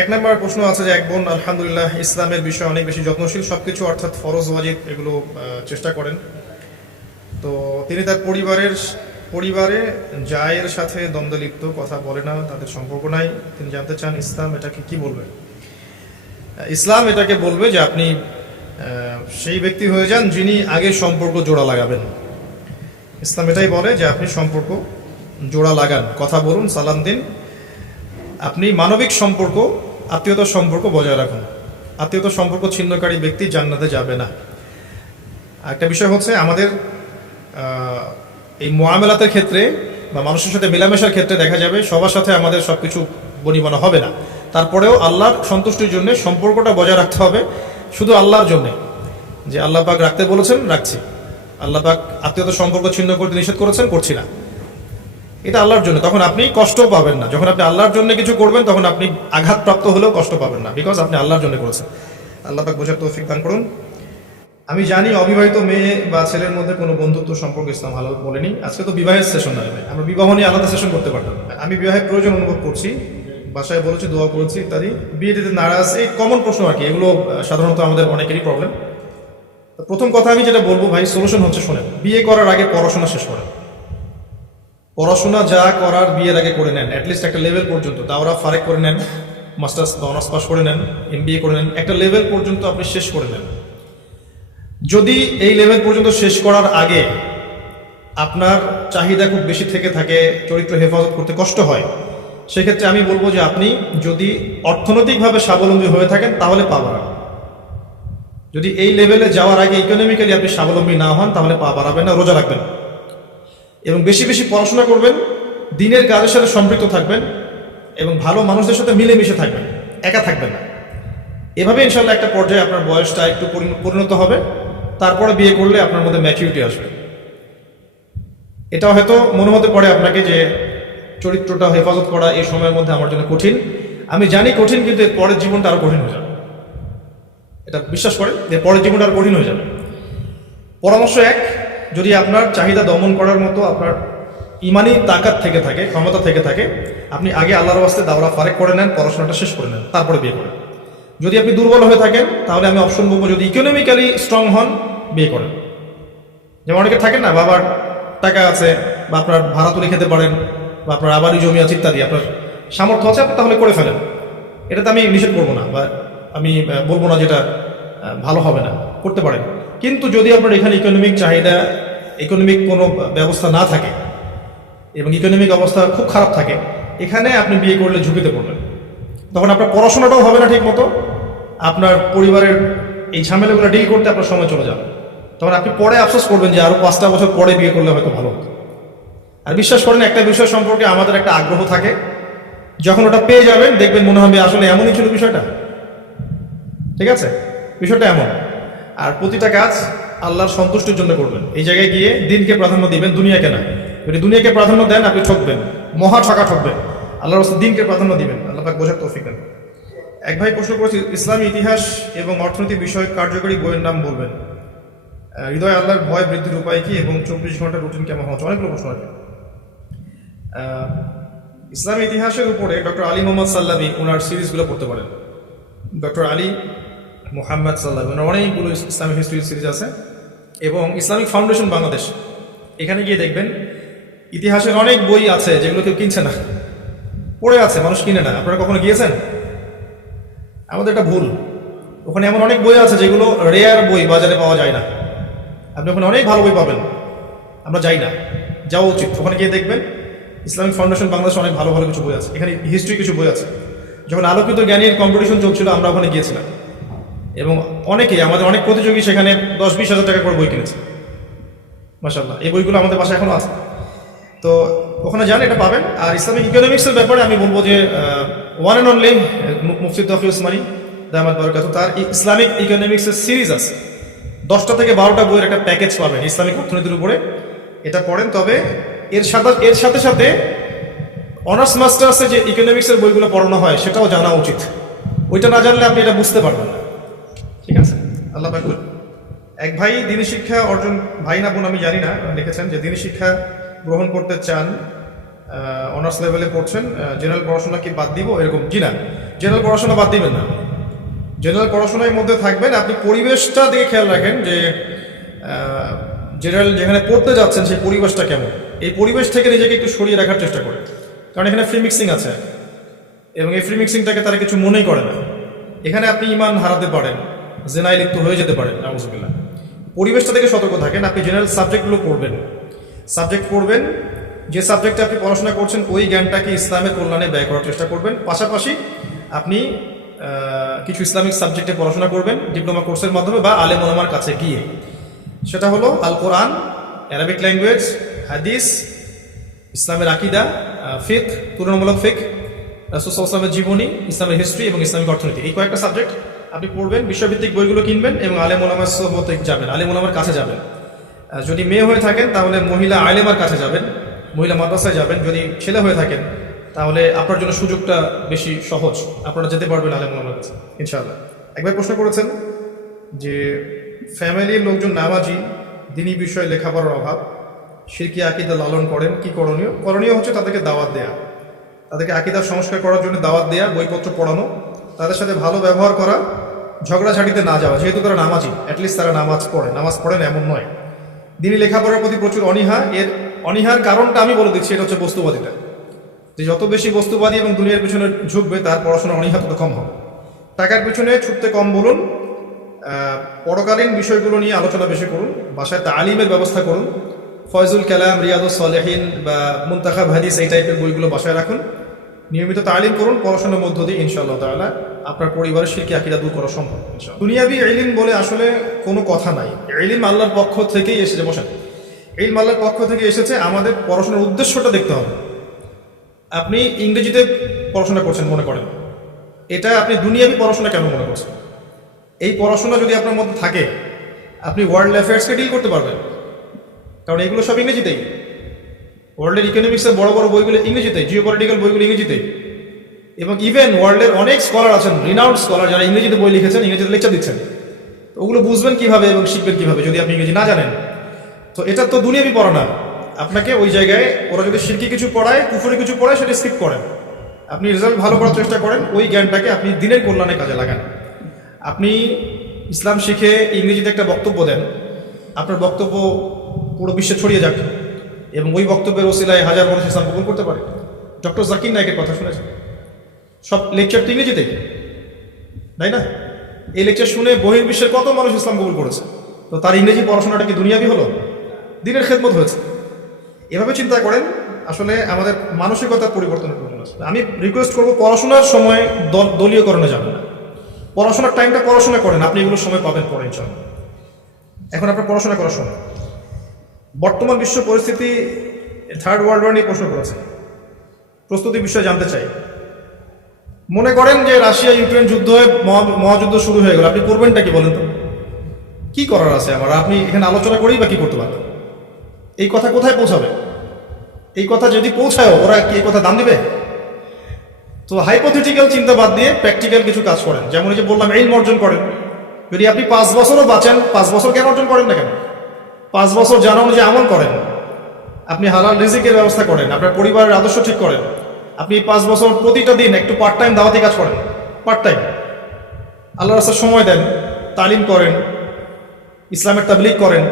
এক নম্বর প্রশ্ন আছে যে এক বোন, আলহামদুলিল্লাহ, ইসলামের বিষয়ে অনেক বেশি যত্নশীল, সবকিছু অর্থাৎ ফরজ, ওয়াজিব এগুলো চেষ্টা করেন। তো তিনি তার পরিবারের, পরিবারে জায়ের সাথে দ্বন্দ্বলিপ্ত কথা বলে না, তাদের সম্পর্ক নাই। তিনি জানতে চান ইসলাম এটাকে কি বলবে? ইসলাম এটাকে বলবে যে আপনি সেই ব্যক্তি হয়ে যান যিনি আগে সম্পর্ক জোড়া লাগাবেন। ইসলাম এটাই বলে যে আপনি সম্পর্ক জোড়া লাগান। কথা বলুন, সালাম দিন। আপনি মানবিক সম্পর্ক আত্মীয়তার সম্পর্ক বজায় রাখুন। আত্মীয়তার সম্পর্ক ছিন্নকারী ব্যক্তি জান্নাতে যাবে না। একটা বিষয় হচ্ছে আমাদের এই মোয়ামেলাতের ক্ষেত্রে বা মানুষের সাথে মেলামেশার ক্ষেত্রে দেখা যাবে সবার সাথে আমাদের সব কিছু বনিবনা হবে না। তারপরেও আল্লাহর সন্তুষ্টির জন্য সম্পর্কটা বজায় রাখতে হবে শুধু আল্লাহর জন্যে। যে আল্লাহ পাক রাখতে বলেছেন, রাখছি। আল্লাহ পাক আত্মীয়তার সম্পর্ক ছিন্ন করতে নিষেধ করেছেন, করছি না। এটা আল্লাহর জন্য। তখন আপনি কষ্ট পাবেন না। যখন আপনি আল্লাহর জন্য কিছু করবেন, তখন আপনি আঘাতপ্রাপ্ত হলেও কষ্ট পাবেন না। বিকজ আপনি আল্লাহর জন্য করেছেন। আল্লাহ পাক বোঝার তৌফিক দান করুন। আমি জানি অবিবাহিত মেয়ে বা ছেলের মধ্যে কোনো বন্ধুত্ব সম্পর্ক ইসলাম হালাল বলেনি। আজকে তো বিবাহের সেশন না আমরা বিবাহ নিয়ে আলাদা সেশন করতে পারতাম আমি বিবাহের প্রয়োজন অনুভব করছি। বাসায় বলেছি, দোয়া করেছি, ইত্যাদি। বিয়ে দিতে নারাজ, এই কমন প্রশ্ন আর কি। এগুলো সাধারণত আমাদের অনেকেরই প্রবলেম প্রথম কথা আমি যেটা বলব ভাই সলিউশন হচ্ছে, শোনেন, বিয়ে করার আগে পড়াশোনা শেষ করেন। পড়াশোনা যা করার বিয়ের আগে করে নেন অ্যাটলিস্ট একটা লেভেল পর্যন্ত। দাওরা, ফারেক করে নেন, মাস্টার্স বা অনার্স পাস করে নেন এম করে নেন, একটা লেভেল পর্যন্ত আপনি শেষ করে নেন। যদি এই লেভেল পর্যন্ত শেষ করার আগে আপনার চাহিদা খুব বেশি থেকে থাকে, চরিত্র হেফাজত করতে কষ্ট হয়, সেক্ষেত্রে আমি বলব যে আপনি যদি অর্থনৈতিকভাবে স্বাবলম্বী হয়ে থাকেন, তাহলে পা বাড়াবেন যদি এই লেভেলে যাওয়ার আগে ইকোনমিক্যালি আপনি স্বাবলম্বী না হন, তাহলে পা বাড়াবেন না, রোজা রাখবেন। এবং বেশি বেশি পড়াশোনা করবেন, দিনের কাজের সাথে সম্পৃক্ত থাকবেন এবং ভালো মানুষদের সাথে মিলেমিশে থাকবেন, একা থাকবেন না। এভাবে ইনশাল্লাহ একটা পর্যায়ে আপনার বয়সটা একটু পরিণ- পরিণত হবে, তারপরে বিয়ে করলে আপনার মধ্যে ম্যাচিউরিটি আসবে। এটা হয়তো মনে হতে পারে আপনাকে যে চরিত্রটা, হেফাজত করা এই সময়ের মধ্যে আমার জন্য কঠিন। আমি জানি কঠিন, কিন্তু এর পরের জীবনটা আরও কঠিন হয়ে যাবে। এটা বিশ্বাস করে যে পরের জীবনটা আরও কঠিন হয়ে যাবে। পরামর্শ এক যদি আপনার চাহিদা দমন করার মতো আপনার ইমানি তাকাত থেকে থাকে, ক্ষমতা থেকে থাকে, আপনি আগে আল্লাহর বাস্তে দাওরা ফারেক করে নেন, পড়াশোনাটা শেষ করে নেন, তারপরে বিয়ে করেন। যদি আপনি দুর্বল হয়ে থাকেন, তাহলে আমি অপশন বলব যদি ইকোনমিক্যালি স্ট্রং হন, বিয়ে করেন। যেমন অনেকে থাকেন না, বাবার টাকা আছে, বা আপনার ভাড়া তুলে খেতে পারেন, বা আপনার আবারই জমি আছে ইত্যাদি, আপনার সামর্থ্য আছে, আপনি তাহলে করে ফেলেন। এটাতে আমি নিষেধ করব না, বা আমি বলব না যেটা ভালো হবে না, করতে পারেন। কিন্তু যদি আপনার এখানে ইকোনমিক চাহিদা ইকোনমিক কোনো ব্যবস্থা না থাকে এবং ইকোনমিক অবস্থা খুব খারাপ থাকে, এখানে আপনি বিয়ে করলে ঝুঁকিতে পড়বেন। তখন আপনার পড়াশোনাটাও হবে না ঠিক মতো আপনার পরিবারের এই ঝামেলাগুলো ডিল করতে আপনার সময় চলে যাবে। তখন আপনি পরে আফসোস করবেন যে আরও পাঁচটা বছর পরে বিয়ে করলে হয়তো ভালো হতো। আর বিশ্বাস করেন, একটা বিষয় সম্পর্কে আমাদের একটা আগ্রহ থাকে। যখন ওটা পেয়ে যাবেন, দেখবেন মনে হবে আসলে এমনই ছিল বিষয়টা। ঠিক আছে? বিষয়টা এমন। আর প্রতিটা কাজ আল্লাহর সন্তুষ্টির জন্য করবেন। এই জায়গায় গিয়ে দিনকে প্রাধান্য দিবেন দুনিয়াকে না। যদি দুনিয়াকে প্রাধান্য দেন, আপনি ঠকবেন। মহা ঠকা ঠকবেন। আল্লাহর রাস্তায় দিনকে প্রাধান্য দিবেন। আল্লাহ বোঝার তৌফিক দেন। এক ভাই প্রশ্ন করেছে, ইসলামী ইতিহাস এবং অর্থনৈতিক বিষয়ক কার্যকরী বইয়ের নাম বলবেন? হৃদয় আল্লাহর ভয় বৃদ্ধির উপায় কি এবং চব্বিশ ঘণ্টার রুটিন কেমন হচ্ছে অনেকগুলো প্রশ্ন আছে। ইসলামী ইতিহাসের উপরে ডক্টর আলী মোহাম্মদ সাল্লাবি ওনার সিরিজগুলো পড়তে পারেন। ডক্টর আলী মোহাম্মদ ওনার অনেকগুলো ইসলামিক হিস্ট্রি সিরিজ আছে এবং ইসলামিক ফাউন্ডেশন বাংলাদেশ। এখানে গিয়ে দেখবেন, ইতিহাসের অনেক বই আছে যেগুলো কেউ কিনছে না। পড়ে আছে, মানুষ কিনে না। আপনারা কখনো গিয়েছেন? আমাদের একটা ভুল। ওখানে এমন অনেক বই আছে যেগুলো রেয়ার বই, বাজারে পাওয়া যায় না। আপনি ওখানে অনেক ভালো বই পাবেন। আমরা যাই না। যাওয়া উচিত। ওখানে গিয়ে দেখবেন, ইসলামিক ফাউন্ডেশন বাংলাদেশে অনেক ভালো ভালো কিছু বই আছে। এখানে হিস্ট্রি কিছু বই আছে। যখন আলোকিত জ্ঞানীর কম্পিটিশন চলছিল, আমরা ওখানে গিয়েছিলাম। এবং অনেকেই, আমাদের অনেক প্রতিযোগী সেখানে দশ বিশ হাজার টাকা করে বই কিনেছে। মাসাল্লাহ এই বইগুলো আমাদের বাসায় এখনও আছে। তো ওখানে যান, এটা পাবেন। আর ইসলামিক ইকোনমিক্সের ব্যাপারে আমি বলব যে one and only Mufti Taqi Usmani দামাদ বরকাত, তার ইসলামিক ইকোনমিক্সের সিরিজ আছে। দশটা থেকে বারোটা বইয়ের একটা প্যাকেজ পাবেন ইসলামিক অর্থনীতির উপরে। এটা পড়েন, তবে এর সাথে এর সাথে সাথে অনার্স মাস্টার্সে যে ইকোনমিক্সের বইগুলো পড়ানো হয়, সেটাও জানা উচিত। ওইটা না জানলে আপনি এটা বুঝতে পারবেন না। ঠিক আছে। আল্লাহ পাক এক ভাই দিনী শিক্ষা অর্জন ভাই না বোন আমি জানি না লিখেছেন যে দিনী শিক্ষা গ্রহণ করতে চান অনার্স লেভেলে পড়ছেন জেনারেল পড়াশোনা কি বাদ দিব এরকম? জি না জেনারেল পড়াশোনা বাদ দিবেন না। জেনারেল পড়াশোনার মধ্যে থাকবেন, আপনি পরিবেশটা দিকে খেয়াল রাখেন যে জেনারেল যেখানে পড়তে যাচ্ছেন সেই পরিবেশটা কেমন। এই পরিবেশ থেকে নিজেকে একটু সরিয়ে রাখার চেষ্টা করেন। কারণ এখানে ফ্রি মিক্সিং আছে। এবং এই ফ্রি মিক্সিংটাকে তারা কিছু মনেই করে না। এখানে আপনি ইমান হারাতে পারেন। জেনাই লিপ্ত হয়ে যেতে পারেন নাউজুবিল্লাহ। পরিবেশটা থেকে সতর্ক থাকেন, আপনি জেনারেল সাবজেক্টগুলো পড়বেন। সাবজেক্ট পড়বেন, যে সাবজেক্টে আপনি পড়াশোনা করছেন, ওই জ্ঞানটাকে ইসলামের কল্যাণে ব্যয় করার চেষ্টা করবেন। পাশাপাশি আপনি কিছু ইসলামিক সাবজেক্টে পড়াশোনা করবেন ডিপ্লোমা কোর্সের মাধ্যমে বা আলেম ওলামার কাছে গিয়ে। সেটা হলো আল কোরআন অ্যারাবিক ল্যাঙ্গুয়েজ হাদিস, ইসলামের আকিদা ফিক, তুলনামূলক ফিক রাসুসাল্লামের জীবনী, ইসলামের হিস্ট্রি এবং ইসলামিক অর্থনীতি। এই কয়েকটা সাবজেক্ট আপনি পড়বেন, বিশ্বভিত্তিক বইগুলো কিনবেন এবং আলেম ওলামার সোহবতে যাবেন, আলেম ওলামার কাছে যাবেন। যদি মেয়ে হয়ে থাকেন, তাহলে মহিলা আলেমার কাছে যাবেন, মহিলা মাদ্রাসায় যাবেন। যদি ছেলে হয়ে থাকেন, তাহলে আপনার জন্য সুযোগটা বেশি সহজ। আপনারা যেতে পারবেন আলেম ওলামার কাছে, ইনশাআল্লাহ। একবার প্রশ্ন করেছেন যে, ফ্যামিলির লোকজন নামাজি, দিনী বিষয়ে লেখাপড়ার অভাব, শিরকি আকিদা লালন করেন, কি করণীয়? করণীয় হচ্ছে তাদেরকে দাওয়াত দেয়া। তাদেরকে আকিদার সংস্কার করার জন্য দাওয়াত দেয়া, বইপত্র পড়ানো, তাদের সাথে ভালো ব্যবহার করা ঝগড়াঝাটিতে না যাওয়া, যেহেতু তারা নামাজি অ্যাটলিস্ট তারা নামাজ পড়ে। নামাজ পড়েন এমন নয়। দিনী লেখাপড়ার প্রতি প্রচুর অনীহা। এর অনীহার কারণটা আমি বলে দিচ্ছি, এটা হচ্ছে বস্তুবাদিতা যে যত বেশি বস্তুবাদী এবং দুনিয়ার পিছনে ঝুঁকবে, তার পড়াশোনা অনীহা তত কম হবে। টাকার পিছনে ছুটতে কম বলুন পরকালীন বিষয়গুলো নিয়ে আলোচনা বেশি করুন, বাসায় তালিমের ব্যবস্থা করুন, ফয়জুল কালাম রিয়াদুল সলেহিন বা মুন্তাখাব হাদিস, এই টাইপের বইগুলো বাসায় রাখুন। নিয়মিত তালিম করুন, পড়াশোনার মধ্য দিয়ে ইনশাআল্লাহ তাআলা। আপনার পরিবারের শিরকি আকিদা দূর করা সম্ভব। দুনিয়াবি এলিম বলে আসলে কোনো কথা নাই। এলিম আল্লাহর পক্ষ থেকেই এসেছে, বসেন। এলিম আল্লাহর পক্ষ থেকে এসেছে, আমাদের পড়াশোনার উদ্দেশ্যটা দেখতে হবে। আপনি ইংরেজিতে পড়াশোনা করছেন মনে করেন। এটা আপনি দুনিয়াবি পড়াশোনা কেন মনে করছেন? এই পড়াশোনা যদি আপনার মধ্যে থাকে, আপনি ওয়ার্ল্ড অ্যাফেয়ার্সকে ডিল করতে পারবেন। কারণ এগুলো সব ইংরেজিতেই। ওয়ার্ল্ডের ইকোনমিক্সের বড় বড় বইগুলো ইংরেজিতে জিও পলিটিক্যাল বইগুলো ইংরেজিতে এবং ইভেন ওয়ার্ল্ডের অনেক স্কলার আছেন রিনাউন্ড স্কলার যারা ইংরেজিতে বই লিখেছেন, ইংরেজিতে লেকচার দিচ্ছেন। ওগুলো বুঝবেন কীভাবে এবং শিখবেন কীভাবে, যদি আপনি ইংরেজি না জানেন। তো এটা তো দুনিয়াবি পড়া না। আপনাকে ওই জায়গায়, ওরা যদি শিরকি কিছু পড়ায়, কুফুরি কিছু পড়ায়, সেটা স্কিপ করেন। আপনি রেজাল্ট ভালো করার চেষ্টা করেন, ওই জ্ঞানটাকে আপনি দিনের কল্যাণে কাজে লাগান। আপনি ইসলাম শিখে ইংরেজিতে একটা বক্তব্য দেন। আপনার বক্তব্য পুরো বিশ্বে ছড়িয়ে যাক এবং ওই বক্তব্যের ওসিলায় হাজার মানুষ ইসলাম কবুল করতে পারে। ডক্টর জাকির নায়কের কথা শুনেছেন? সব লেকচার তো ইংরেজিতে তাই না? এই লেকচার শুনে বহির্বিশ্বের কত মানুষ ইসলাম কবুল করেছে? তো তার ইংরেজি পড়াশোনাটা কি দুনিয়াবি হলো? দিনের খেদমত হয়েছে। এভাবে চিন্তা করেন, আসলে আমাদের মানসিকতার পরিবর্তনের প্রয়োজন আছে। আমি রিকোয়েস্ট করব পড়াশোনার সময় দল- দলীয়করণে যাবেন না পড়াশোনার টাইমটা পড়াশোনা করেন, আপনি এগুলো সময় পাবেন পরে ইনশাল্লাহ এখন আপনার পড়াশোনা করার সময়। বর্তমান বিশ্ব পরিস্থিতি থার্ড ওয়ার্ল্ড ওয়ার নিয়ে প্রশ্ন করেছে। প্রস্তুতি বিষয়ে জানতে চাই। মনে করেন যে রাশিয়া, ইউক্রেন যুদ্ধ হয়ে মহা- মহাযুদ্ধ শুরু হয়ে গেল। আপনি করবেনটা কি বলেন তো? কি করার আছে আমার? আপনি এখানে আলোচনা করেই বা কি করতে পারবেন? এই কথা কোথায় পৌঁছাবে? এই কথা যদি পৌঁছায় ওরা কি এই কথা দাম দিবে? তো হাইপোথেটিক্যাল চিন্তা বাদ দিয়ে প্র্যাকটিক্যাল কিছু কাজ করেন। যেমন যে বললাম এই অর্জন করেন। যদি আপনি পাঁচ বছরও বাঁচেন, পাঁচ বছর কেন অর্জন করেন না কেন? পাঁচ বছর জানা অনুযায়ী আমল করেন। আপনি হালাল রিজিকের ব্যবস্থা করেন। আপনার পরিবারের আদর্শ ঠিক করেন। আপনি পাঁচ বছর প্রতিটা দিন একটু পার্ট টাইম দাওয়াতি কাজ করেন। পার্ট টাইম আল্লাহ রাস্তার সময় দেন, তালিম করেন, ইসলামের তাবলিগ করেন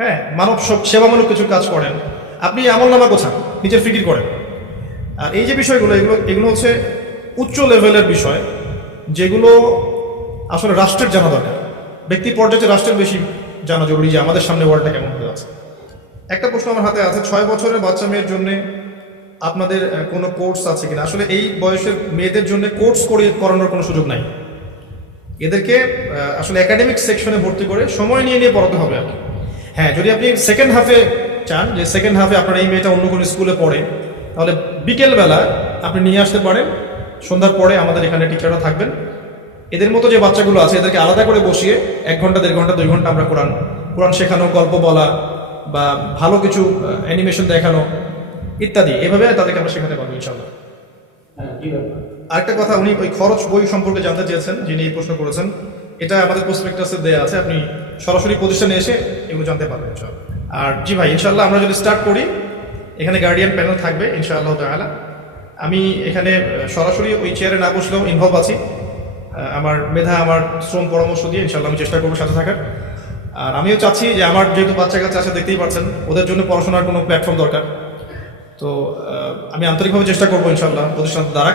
হ্যাঁ মানব সব সেবামূলক কিছু কাজ করেন। আপনি আমল নামা গোছান, নিজের ফিকির করেন। আর এই যে বিষয়গুলো, এগুলো এগুলো হচ্ছে উচ্চ লেভেলের বিষয়, যেগুলো আসলে রাষ্ট্রের জানা দরকার। ব্যক্তি পর্যায়ে রাষ্ট্রের বেশি জানা জরুরি যে আমাদের সামনে ওয়ার্ল্ডটা কেমন হয়ে আছে একটা প্রশ্ন আমার হাতে আছে, ছয় বছরের বাচ্চা মেয়ের জন্য আপনাদের কোনো কোর্স আছে কিনা? আসলে এই বয়সের মেয়েদের জন্য কোর্স করে করানোর কোনো সুযোগ নাই। এদেরকে আসলে একাডেমিক সেকশনে ভর্তি করে সময় নিয়ে নিয়ে পড়াতে হবে আর হ্যাঁ যদি আপনি সেকেন্ড হাফে চান, যে সেকেন্ড হাফে আপনার এই মেয়েটা অন্য কোনো স্কুলে পড়ে, তাহলে বিকেলবেলা আপনি নিয়ে আসতে পারেন। সন্ধ্যার পরে আমাদের এখানে টিচাররা থাকবেন। এদের মতো যে বাচ্চাগুলো আছে, এদেরকে আলাদা করে বসিয়ে এক ঘণ্টা, দেড় ঘণ্টা, দুই ঘণ্টা আমরা কোরআন কোরআন শেখানো, গল্প বলা বা ভালো কিছু অ্যানিমেশন দেখানো ইত্যাদি। এভাবে তাদেরকে আমরা শেখাতে পারব ইনশাল্লাহ হ্যাঁ আরেকটা কথা উনি ওই খরচ বই সম্পর্কে জানতে চেয়েছেন যিনি এই প্রশ্ন করেছেন। এটা আমাদের প্রসপেক্টাসে দেওয়া আছে আপনি সরাসরি প্রতিষ্ঠানে এসে এগুলো জানতে পারবেন ইনশাল্লাহ আর জি ভাই ইনশাল্লাহ আমরা যদি স্টার্ট করি এখানে গার্ডিয়ান প্যানেল থাকবে ইনশাআল্লাহ তাআলা। আমি এখানে সরাসরি ওই চেয়ারে না বসলেও ইনভলভ আছি। আমার মেধা আমার শ্রম পরামর্শ দিয়ে ইনশাল্লাহ আমি চেষ্টা করব সাথে থাকার। আর আমিও চাচ্ছি যে আমার যেহেতু বাচ্চা কাচ্চা আছে দেখতেই পাচ্ছেন ওদের জন্য পড়াশোনার কোনো প্ল্যাটফর্ম দরকার। তো আমি আন্তরিকভাবে চেষ্টা করব ইনশাল্লাহ প্রতিষ্ঠান দ্বারা।